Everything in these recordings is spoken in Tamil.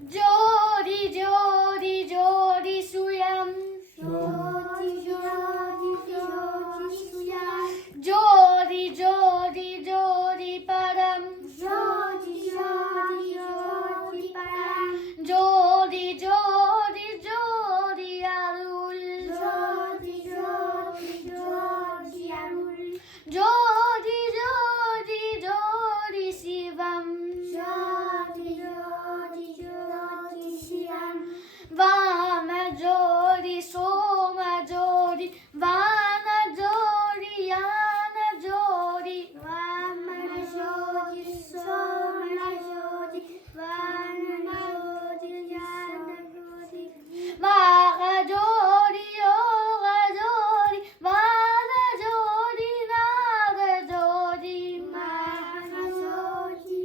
ஜோதி ஜோதி ஜோதி சுயம் ஜோதி ஜோதி ஜோதி சுயம் ஜோதி ஜோதி ஜோதி பரம் ஜோதி ஜோதி ஜோதி பரம் ஜோதி ஜோதி ஜோதி அருள் ஜோதி ஜோதி ஜோதி அருள் ஜோதி ஜோதி ஜோதி சிவம் ஜோதி ஜோதி ஜோதி சிவம் வாம ஜோதி சோம ஜோதி வான ஜோதி யான ஜோதி வாமன ஜோதி சோமன ஜோதி வாமன ஜோதி ஞான ஜோதி மாக ஜோதி யோக ஜோதி வான ஜோதி நாக ஜோதி மாக ஜோதி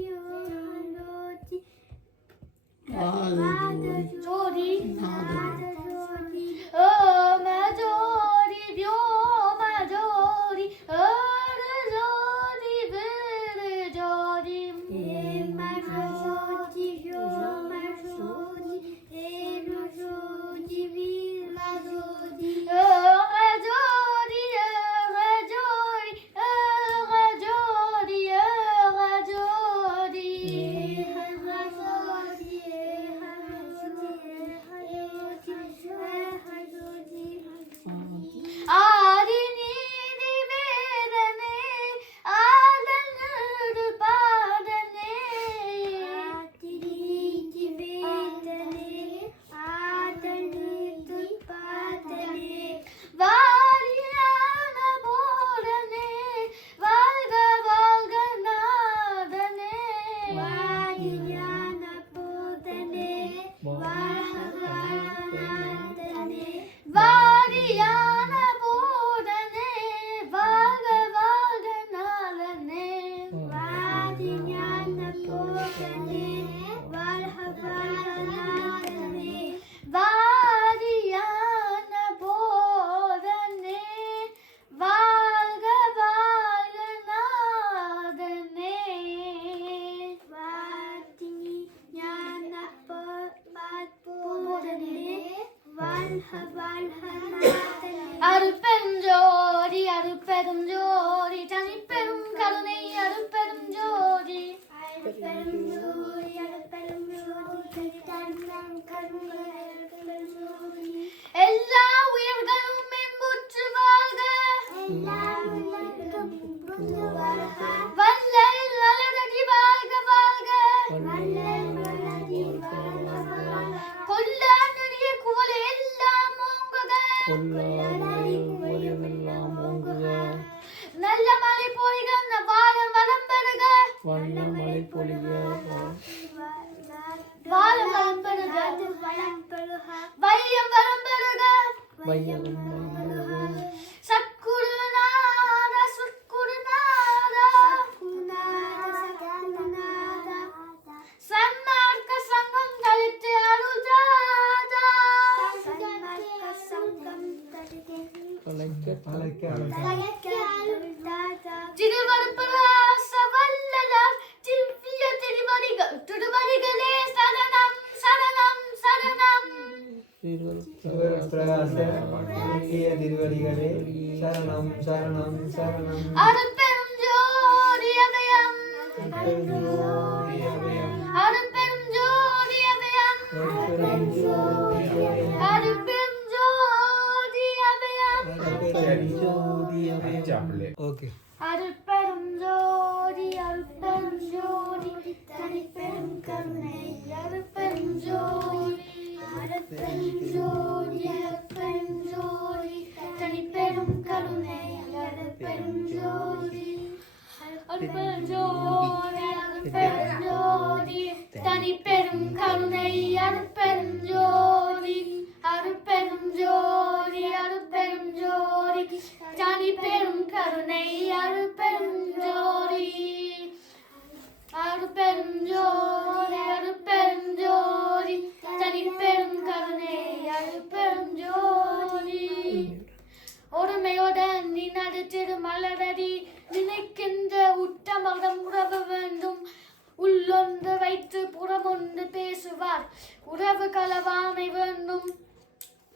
ஜோதி ஜோதி நாத ஜோதி ஓம ஜோதி வியோம ஜோதி ஏழு ஜோதி வேறு ஜோதி ஏமன ஜோதி யோம ஜோதி ஏன ஜோதி வீர ஜோதி ஏக ஜோதி ஏக ஜோதி ஏக ஜோதி ஏக ஜோதி ஆதி நீதி வேதனே ஆதல் நடு பாதனே வாரியான போதனே வாழ்க வாழ்க நாதனே வாரியான போதனே வாழ்க வாழ்க நாதனே வாரியான போதனே வாழ்க வாழ்க நாதனே அருட்பெருஞ்சோதி அருட்பெருஞ்சோதி தனிப்பெரும் கருணை அருட்பெருஞ்சோதி எல்லா உயிர்களும் மென்புற்று வாழ்க வல்லல் வளரடி வாழ்க வாழ்க கொல்லா நெறிய குவளை எல்லாம் ஓங்குக நல்ல மழை பொழிக வானம் வளம் பெறுக வானம் வளம் பெறுக வையம் வளம் பெறுக சத்குருநாத சுத்குருநாத சன்மார்க்க சங்கம் தளித்து அருள் தாதா திருவருப்பராச வல்லலார் திவ்ய திருவடிகளே சரணம் சரணம் சரணம் பிரகாச திருவடிகளே சரணம் சரணம் சரணம் அருட்பெரும் ஜோதி அபயம் அருட்பெரும் ஜோதி அபயம் அருட்பெரும் ஜோதி அபயம் ஓகே அருட்பெரும் ஜோதி அருட்பெரும் ஜோதி தனிப்பெரும் கருணை அருட்பெரும் ஜோதி அருட்பெரும் ஜோதி அருட்பெரும் ஜோதி தனிப்பெரும் கருணை அருட்பெரும் ஜோதி அருட்பெரும் ஜோதி அருட்பெரும் ஜோதி தனிப்பெரும் கருணை அருட்பெரும் ஜோதி அருட்பெரும் ஜோதி அருட்பெரும் ஜோதி தனிப்பெரும் கருணை அருட்பெரும் ஜோதி அருட்பெரும் ஜோதி அருட்பெரும் ஜோதி தனிப்பெரும் கருணை அருட்பெரும் ஜோதி ஒருமையுடன் நினது திருமலரடி நினைக்கின்ற உத்தமகம் உறவ வேண்டும் உள்ளொன்று வைத்து புறமொன்று பேசுவார் பேசார் உறவு களவாமை வேண்டும்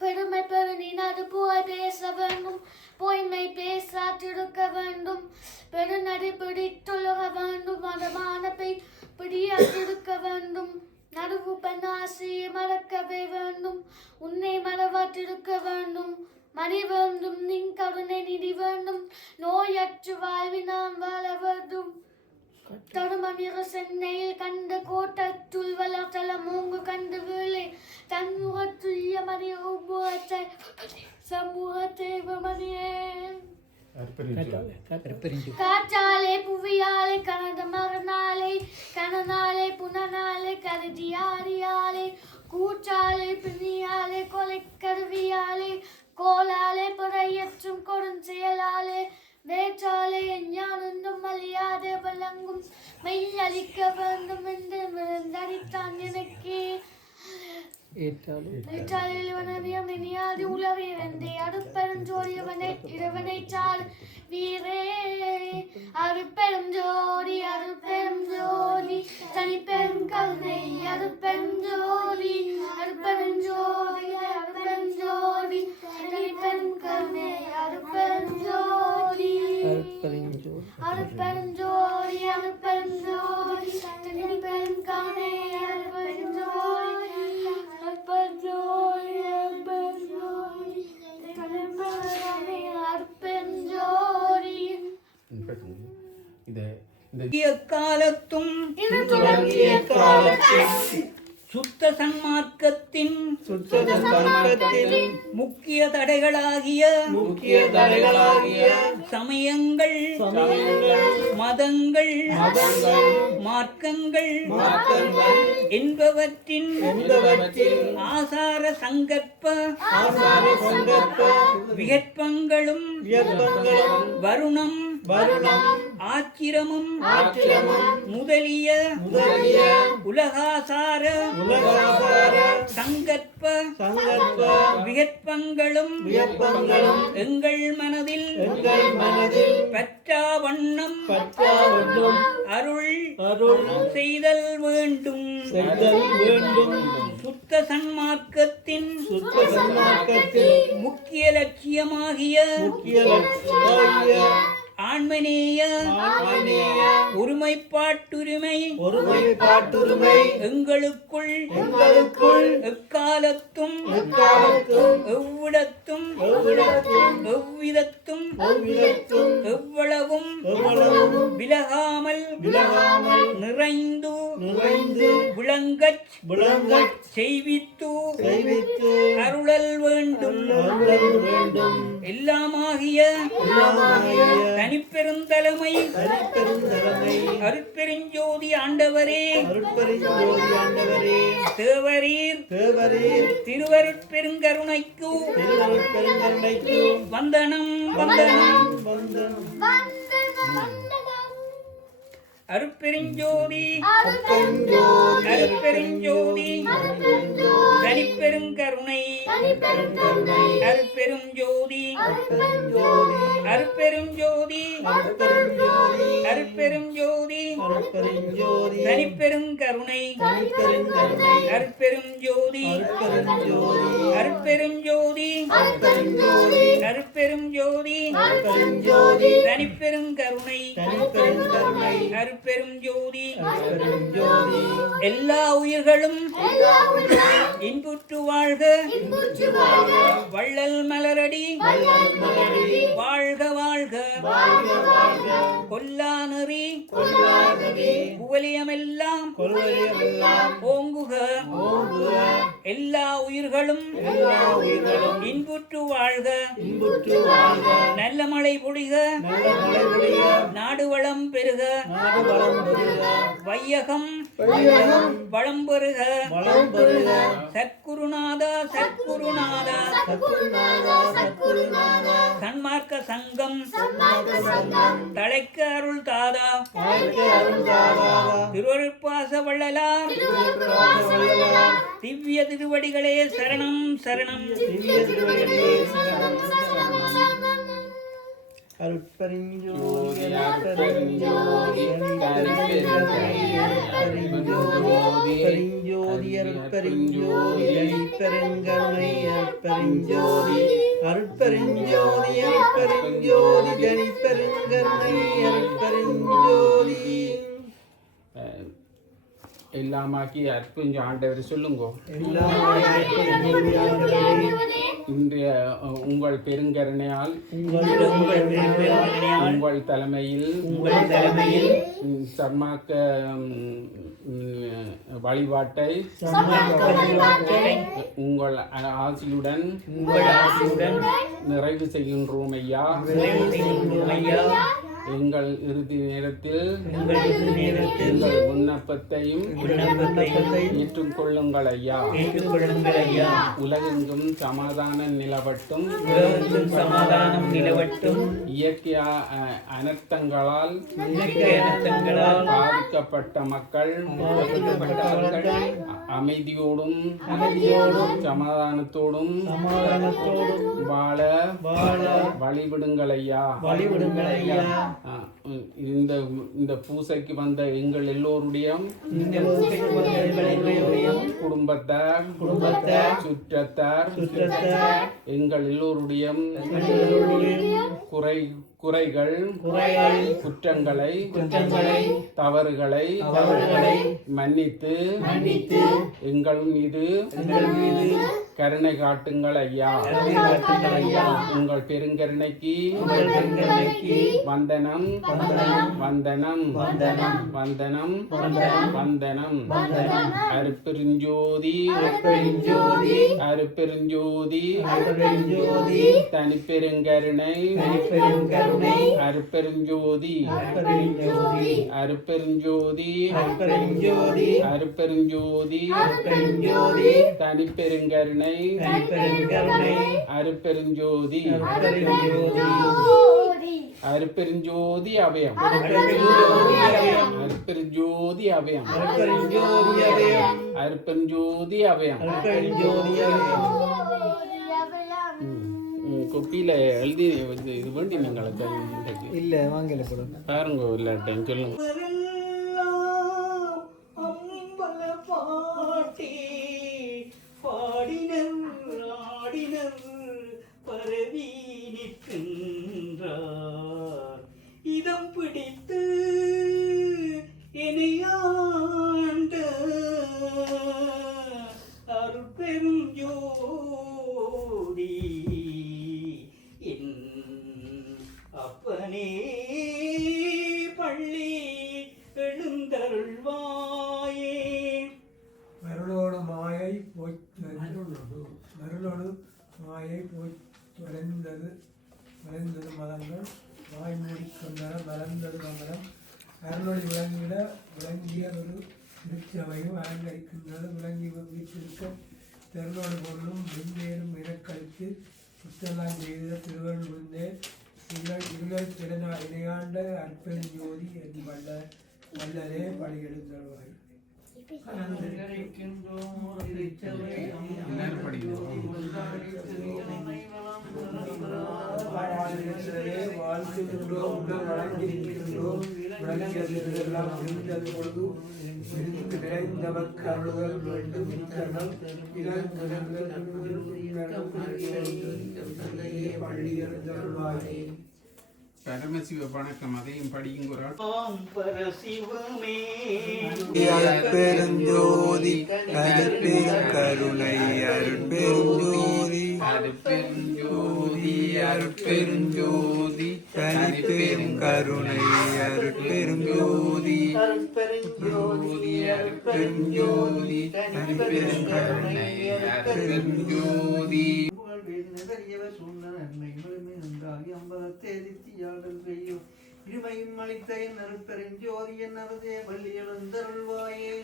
பெருமை பெருநினது புகழ் பேச வேண்டும் பொய்மை பேசாதிருக்க வேண்டும் பெருநடி பிடித்துலக வேண்டும் மதமான பிடியாதிருக்க வேண்டும் நடுவு பெண்ணாசியை மறக்கவே வேண்டும் உன்னை மறவாதிருக்க வேண்டும் மணி வேண்டும் நின் கருணை நிதி வேண்டும் நோயற்று வாழ்வி நாம் வாழ வேண்டும் தருமமிக சென்னையில் கண்ட கோட்டத்துள் வளர்த்தல மூங்கு கண்டு வீழே தன்முகத்துய மணி உபுவத்தை சமூக தேவமணியே காற்றாலே புவியாலே கனத மகனாலே கனநாளே புனநாளே கருதியாரியாலே கூற்றாலே பிணியாலே கொலை கருவியாலே கோலாலே புறையற்றும் கொடுஞ்செயலாலே வேற்றாலே ஞானந்தும் அழியாதே வழங்கும் மெய்யளிக்க வேண்டும் என்று விழுந்தடித்தான் எனக்கே இனியாது உலவே வந்தே அடுப்பெருஞ்சோடியவனை இரவனை சால் வீரே அருப்பெருஞ்சோடி அருப்பெருஞ்சோடி தனிப்பெரும் கருணை அருப்பெருஞ்சோடி அருப்பெருஞ்சோடி அருப்பெருஞ்சோடி தனிப்பெரும் கருணை அருப்பெருஞ்சோடி அருப்பெருஞ்சோடி அருப்பெருஞ்சோடி தனிப்பெரும் கருணை அருப்பெருஞ்சோடி காலத்தும் சுத்த சன்மார்க்கத்தின் முக்கிய தடைகளாகிய சமயங்கள் மதங்கள் மார்க்கங்கள் என்பவற்றின் ஆசார சங்கற்ப விகற்பங்களும் வருணம் ஆச்சிரமும் முதலிய உலகாசார சங்கற்ப விகற்பங்களும் எங்கள் மனதில் பற்றா வண்ணம் அருள் செய்தல் வேண்டும் சுத்த சன்மார்க்கத்தின் முக்கிய லட்சியமாகிய ஆன்மநேய ஒருமைப்பாட்டுரிமை எங்களுக்குள் எக்காலத்தும் எவ்விடத்தும் எவ்விதத்தும் எவ்வளவும் விலகாமல் நிறைந்து விளங்கச் செய்வித்து அருளல் வேண்டும் எல்லாமாகிய தனிப்பெருந்தலைமை அருட்பெருஞ்சோதி ஆண்டவரே தேவரீர் திருவருட்பெருங்கருணைக்கு வந்தனம் அருட்பெருஞ்சோதி அருட்பெருஞ்சோதி தனிப்பெருங்கருணை அருட்பெருஞ்சோதி அருட்பெருஞ்சோதி அருட்பெருஞ்சோதி தனிப்பெருங்கருணை அருட்பெருஞ்சோதி அருட்பெருஞ்சோதி அருட்பெருஞ்சோதி தனிப்பெருங்கருணை அருட்பெரும் ஜோதி எல்லா உயிர்களும் இன்புற்று வாழ்க வள்ளல் மலரடி வாழ்க வாழ்க கொல்லா நெறி குவலியமெல்லாம் ஓங்குக எல்லா உயிர்களும் இன்புற்று வாழ்க நல்ல மழை பொழிக நாடு வளம் பெருக வையகம் வளம் பெருக சத்குருநாதா சத்குருநாதா சன்மார்க்க சங்கம் தலைக்க அருள் தாதா திருவருட்பாச வள்ளலார் திவ்ய திருவடிகளே சரணம் சரணம். அருட்பெருஞ்சோதி அருட்பெருஞ்சோதி அருட்பெருஞ்சோதி அருட்பெருஞ்சோதி தனிப்பெருங்கருணை அருட்பெருஞ்சோதி அருட்பெருஞ்சோதி அருட்பெருஞ்சோதி தனிப்பெருங்கருணை அருட்பெருஞ்சோதி. எல்லாமாக்கி அற்புஞ்ச ஆண்டவர் சொல்லுங்கோ. இன்றைய உங்கள் பெருங்கருணையால் உங்கள் தலைமையில் சர்மாக்க வழிபாட்டை உங்கள் ஆசியுடன் நிறைவு செய்கின்றோம் ஐயா. எங்கள் இறுதி நேரத்தில் எங்கள் விண்ணப்பத்தையும் ஏற்றுக்கொள்ளுங்கள் ஐயா. உலகெங்கும் சமாதானம் நிலவட்டும். இயற்கை அனர்த்தங்களால் பாதிக்கப்பட்ட மக்கள் அமைதியோடும் சமாதானத்தோடும் வாழ வழிவிடுங்கள் ஐயா. இந்த பூசைக்கு வந்த எங்கள் எல்லோருடைய குடும்பத்தார் சுற்றத்தார் எங்கள் எல்லோருடைய குறைகள் குற்றங்களை தவறுகளை மன்னித்து எங்கள் மீது கருணை காட்டுங்கள் ஐயா. உங்கள் பெருங்கருணைக்கு வந்தனம் வந்தனம் வந்தனம் வந்தனம். அருட்பெருஞ்சோதி அருட்பெருஞ்சோதி தனிப்பெருங்கருணை அருட்பெருஞ்சோதி அருட்பெருஞ்சோதி அருட்பெருஞ்சோதி தனிப்பெருங்கருணை அருட்பெருஞ்சோதி அருட்பெருஞ்சோதி அபயம் அருட்பெருஞ்சோதி அபயம் அருட்பெருஞ்சோதி அபயம். கொப்பியில எழுதி இது வேண்டி நீங்கள் இல்ல வாங்கல பாருங்க இல்லாட்டையும் சொல்லுங்க. பரவி நிற்கின்றார் இதம் பிடித்து இணையாண்ட அருட்பெருஞ்சோதி என் அப்பனே பள்ளி எழுந்தருள்வாயே. மருளோடு மாயை போய் மருளோடு மாயை போய் வளைந்தது மதங்கள் வாய் மூடிக்கொண்டன மலர்ந்தது மங்களம். அருளொளி விளங்கிய ஒரு திருச்சபையும் அலங்கரிக்கின்றது. விளங்கி வீட்டிருக்க தெருளோடு பொருளும் விண்வேலும் இனக்கழித்து சுத்தலாம் செய்த திருவருள் விருந்தே இருளர் இணையாண்ட அற்பெருஞ்சோதி என் வல்லரே படியெடுத்தருவாய். வாழ்த்துகின்றோம் வழங்கியிருக்கின்றோம். விளங்கியதெல்லாம் விரிந்தது பொழுது விரிந்து நிறைந்தவர்க்கு அருள்கள் வேண்டும். இத்தனம் பள்ளியெழுந்தருள்வாயே. பரமசிவ வணக்கம் அதையும் படியுங்கிறாள். பரசிவமே அருட்பெருஞ்சோதி அருட்பெருங்கருணை அருட்பெருஞ்சோதி அருட்பெருஞ்சோதி அருட்பெருஞ்சோதி தனிப்பெருங்கருணை அருட்பெருஞ்சோதி அருட்பெருஞ்சோதி அருட்பெருஞ்சோதி தனிப்பெருங்கருணை அருட்பெருஞ்சோதி. இருமையும் அளித்த என் அருட்பெருஞ்சோதி என் அவதே வள்ளி எழுந்தருள்வாயே.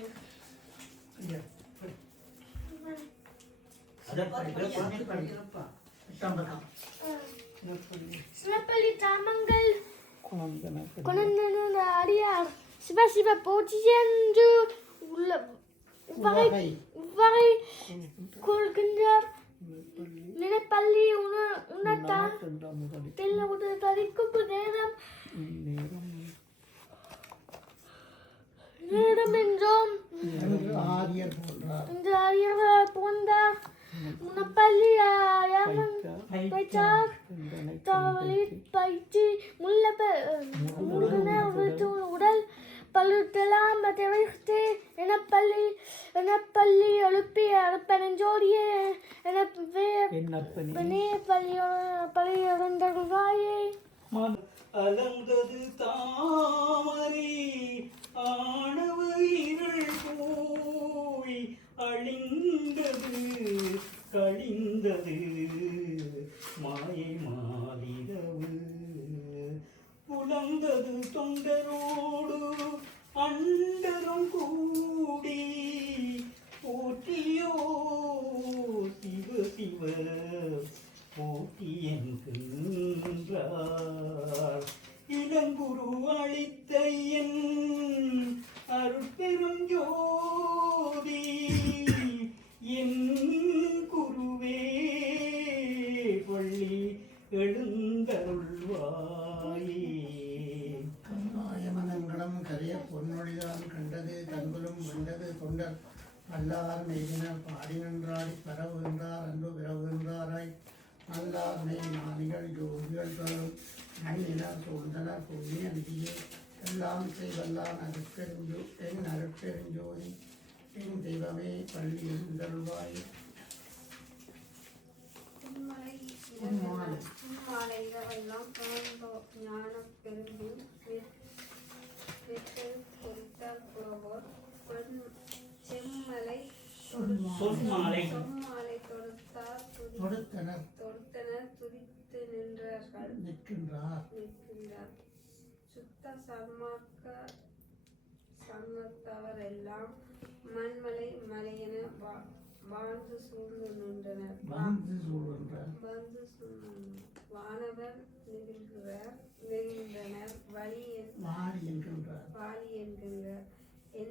சிவப்பள்ளி தாமங்கள் கொண்ட அடியார் சிவ சிவ போற்றி என்று உள்ள வரை கொள்கின்றார் நினைப்பள்ளி உன்னதா தெல்லவுது தரிக்கும் நேரம் நேரம் என்றோம் ஆரியர் போன்றார் இந்த அறியவர் போந்தார் முன்னப்பள்ளி யாமன் பைச்சார் தவளி பயிற்சி முள்ளப்ப உடல் பழுத்தெல்லாம் தெரிவித்து எனப்பள்ளி எழுப்பி அறுப்பனஞ்சோடியே எனப்பனே பள்ளி இறந்தருவாயே அலர்ந்தது தாமரை ஆணவ இருள் போய் அழிந்தது கழிந்தது மாயை மாலிரவு புலந்தது தொண்டரோடு அண்டரும் கூடி போற்றியோ சிவ சிவ போற்றி என்கின்றார் இளங்குரு அளித்த என் அருட்பெரும் ஜோதி என் குருவே பள்ளி எழுந்தருள்வாயே கண்ணாயமனங்களும் கரிய பொன்னொழிதான் கண்டது கண்களும் வெண்டது தொண்டர் அல்லார் மெய்தினர் பாடி நின்றாடி பரவுகின்றார் அன்பு பிறவுகின்றாராய் அல்லார் மெய் ஞானிகள் ஜோதிகள் தரும் நன்னினர் சூழ்ந்தனர் புண்ணிய நிதியே எல்லாம் செய்வல்லான் என் அருட்பெருஞ்சோதி என் தெய்வமே பள்ளி எழுந்தருள்வாய் மாலை இரவெல்லாம் ஞானம் பெரும்பின் பொறுத்தால் புறவோர் செம்மலை சொன்மாலை தொடுத்தார் தொடுத்தனர் துதித்து நின்றார்கள் நிற்கின்றார் சுத்த சன்மத்தவர் எல்லாம் மண்மலை மலையென வாழ்ந்து சூழ்ந்து நின்றனர் வந்து சூழ்கின்றார் வானவர் நெகிழ்ந்தனர் வாலி என்கின்றார் என்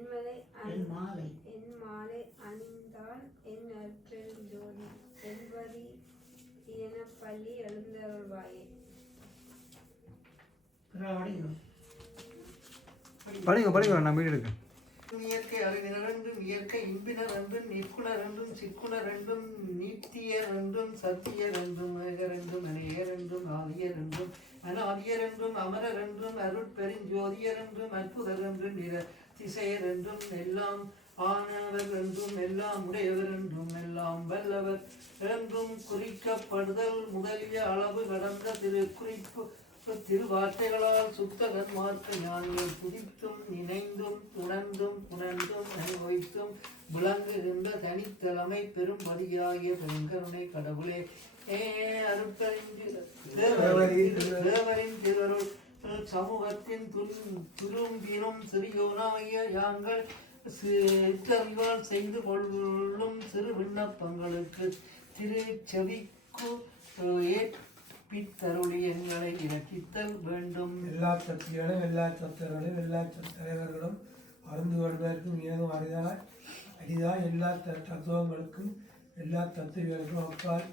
மாலை அணிந்தால் என் அற்பெரும் ஜோதி என்பதி என பள்ளி எழுந்தருள்வாயே. படிங்க நான் வீடு இருக்கேன். இயற்கை அறிவினர் என்றும் இயற்கை இன்பினர் என்றும் நிற்குணர் என்றும் சிற்குணர் என்றும் நீத்தியர் என்றும் சத்தியர் என்றும் மேகர் என்றும் அநேயர் என்றும் ஆதியர் என்றும் அநாதியர் என்றும் அமரர் என்றும் அருட்பெருஞ்சோதியர் என்றும் அற்புதர் என்றும் திசையர் என்றும் எல்லாம் ஆனவர் என்றும் எல்லாம் உடையவர் என்றும் எல்லாம் வல்லவர் என்றும் குறிக்கப்படுதல் முதலிய அளவு கடந்த திருக்குறிப்பு திருவார்த்தைகளால் சுத்தகன் மார்க்க ஞானிகள் துதித்தும் நினைந்தும் உணர்ந்தும் அனுபவித்தும் விளங்குகின்ற தனித்தலைமை பெரும்பதியாகிய பெருங்கருணை கடவுளே தேவரின் திருவருள் சமூகத்தின் துரும்பினும் சிறியோனாகிய யாங்கள் சிற்றறிவால் செய்து கொள்ளும் சிறு விண்ணப்பங்களுக்கு திருச்செவிக்கு பித்தருளி எங்களை இறக்கித்தல் வேண்டும். எல்லா சக்திகளும் எல்லா சத்தர்களும் எல்லா தலைவர்களும் அருந்து கொள்வதற்கும் மிகவும் அரிதாய் எல்லா தத்துவங்களுக்கும் எல்லா தத்துவங்களுக்கும்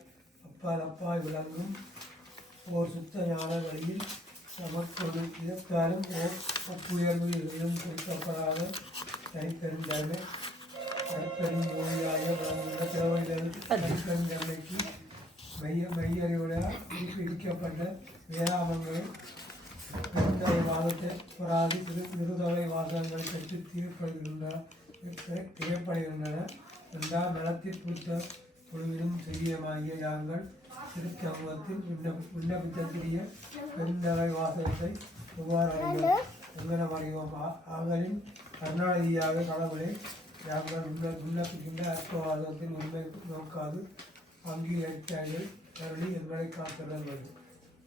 அப்பால் விளங்கும் ஓர் சுத்த ஞான வழியில் நமக்கு இதற்காலும் ஓர் அப்புயர்வு எதுவும் கொடுக்கப்படாத தனிப்பெருந்தன்மை தனிப்பெரும் மொழியாக விளங்குகின்ற திறமையிலிருந்து தனிப்பெருந்தன்மைக்கு மையறிவுடைய பிரிக்கப்பட்ட வேதாமங்களை பெருந்தகை வாதத்தை பொறாது நிருதகை வாதங்கள் பெற்று தீர்ப்படுகின்றன என்றால் நலத்தில் பூத்த குழுவிலும் செய்யமாகிய யாங்கள் திருச்சமூகத்தில் விண்ணப்பித்திரிய பெருந்தகை வாசகத்தை எவ்வாறு அறிவோம் எங்கனம் அறிவோம் ஆகலின் கருணாநிதியாக கடவுளை யாங்கள் விண்ணப்பிக்கின்ற அற்பவாதத்தின் உண்மை நோக்காது அங்கீகரித்தார்கள் கருளி எங்களை காத்தல் வேண்டும்.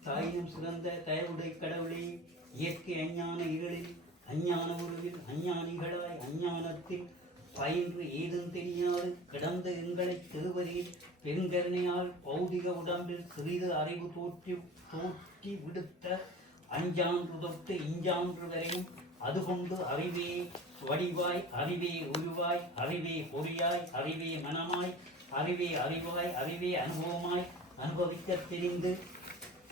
தாயினும் சிறந்த தயவுடை கடவுளே இயற்கை அஞ்ஞான இருளில் அஞ்ஞான உருவில் அஞ்ஞானிகளாய் அஞ்ஞானத்தில் பயின்று ஏதும் தெரியாது கிடந்த எங்களை திருவரியில் பெருங்கருணையால் பௌதிக உடம்பில் சிறிது அறிவு தோற்றி விடுத்த அஞ்சான்று தொட்டு இஞ்சான்று வரையும் அதுகொண்டு அறிவே வடிவாய் அறிவே உருவாய் அறிவே பொறியாய் அறிவே மனமாய் அறிவே அறிவாய் அறிவே அனுபவமாய் அனுபவிக்கத் தெரிந்து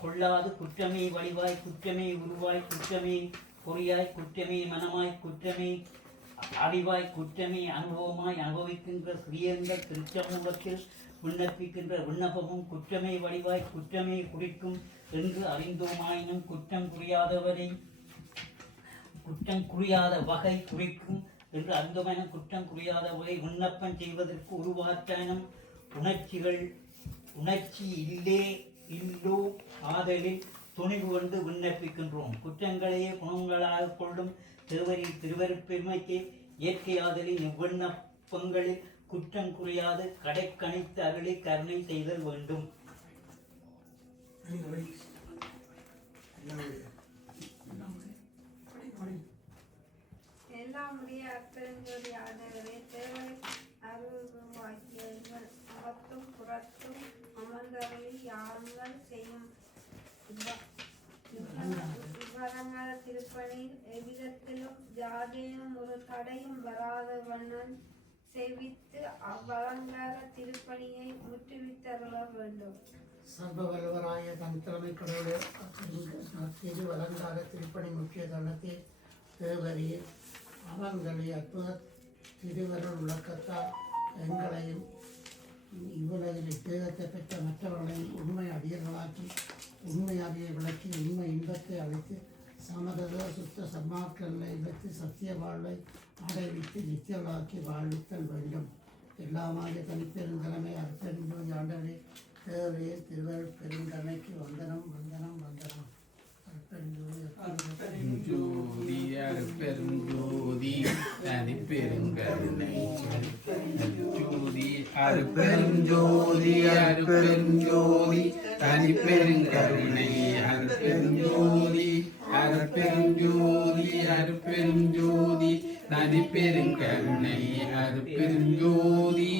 கொள்ளாது குற்றமே வடிவாய் குற்றமே உருவாய் குற்றமே பொறியாய் குற்றமே மனமாய் குற்றமே அறிவாய் குற்றமே அனுபவமாய் அனுபவிக்கின்ற சிறியங்கள் திருச்சமூகத்தில் விண்ணப்பிக்கின்ற விண்ணப்பமும் குற்றமே வடிவாய் குற்றமே குறிக்கும் என்று அறிந்தோமாயினும் குற்றம் குறியாத வகை குறிக்கும் என்று அறிந்தோமான குற்றம் குறியாத வகை விண்ணப்பம் செய்வதற்கு உருவாற்றானும் உணர்ச்சி இல்லோ ஆதலில் துணிவு கொண்டு விண்ணப்பிக்கின்றோம். குற்றங்களையே குணங்களாக கொள்ளும் திருவருட்பெருமைக்கு இயற்கையாதலின் இவ்விண்ணப்பங்களில் குற்றம் குறியாது கடைக்கணித்து அருளி கருணை செய்தல் வேண்டும். எல்லாமுடைய அற்பெருஞ்சோதி ஆதரவே தேவை அருள்வாக்கிய அகத்தும் புறத்தும் அமர்ந்தவர்களை யாருங்கள் செய்யும் இவ்வரங்கால திருப்பணியில் எவ்விதத்திலும் ஜாதேனும் ஒரு தடையும் வராத வண்ணன் செவித்து அவ்வலங்கார திருப்பணியை முற்றுவித்தருள வேண்டும். சர்வ வல்லவராய தன் திறமை கடவுளே திரு அலங்கார திருப்பணி முக்கிய தளத்தை தேவரியே அவங்களை அற்புத திருவருள் விளக்கத்தால் எங்களையும் இவ்வுலகில் தேகத்தை பெற்ற மற்றவர்களையும் உண்மை அடியர்களாக்கி உண்மை அறிய விளக்கி உண்மை இன்பத்தை அளித்து சமதத சுத்த சன்மார்க்கங்களை வைத்து சத்திய வாழ்வை அடைவித்து நித்தியர்களாக்கி வாழ்வித்தல் வேண்டும். எல்லாமாக தனிப்பெருந்தலைமை அற்பெருஞ்சோதி ஆண்டவரே தேவையே திருவருள் பெருந்தலைக்கு வந்தனம் வந்தனம் வந்தனம். அருட்பெருஞ்சோதி அருட்பெருஞ்சோதி தனிப்பெருங்கருணை ஜோதி அருட்பெருஞ்சோதி அருட்பெருஞ்சோதி தனிப்பெருங்கருணை அருட்பெருஞ்சோதி அருட்பெருஞ்சோதி அருட்பெருஞ்சோதி தனிப்பெருங்கருணை அருட்பெருஞ்சோதி